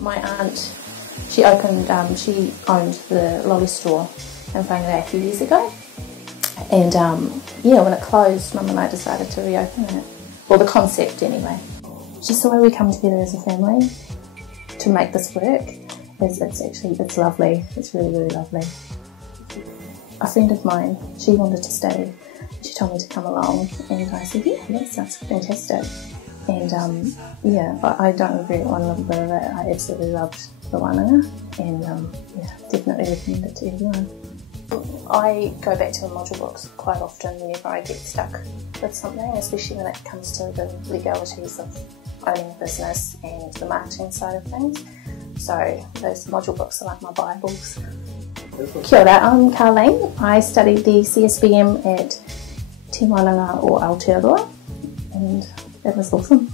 My aunt, she owned the lolly store in Paki-Taare a few years ago, and yeah, when it closed, Mum and I decided to reopen it. Well, the concept anyway. Just the way we come together as a family to make this work it's lovely. It's really, really lovely. A friend of mine, she wanted to stay. She told me to come along, and I said, yeah, that sounds fantastic. And yeah, I don't regret one little bit of it. I absolutely loved the wānanga, and yeah, definitely recommend it to everyone. I go back to the module books quite often whenever I get stuck with something, especially when it comes to the legalities of owning a business and the marketing side of things. So those module books are like my Bibles. Kia ora, I'm Carlene. I studied the CSBM at Te Wairanga or Aotearoa, and it was awesome.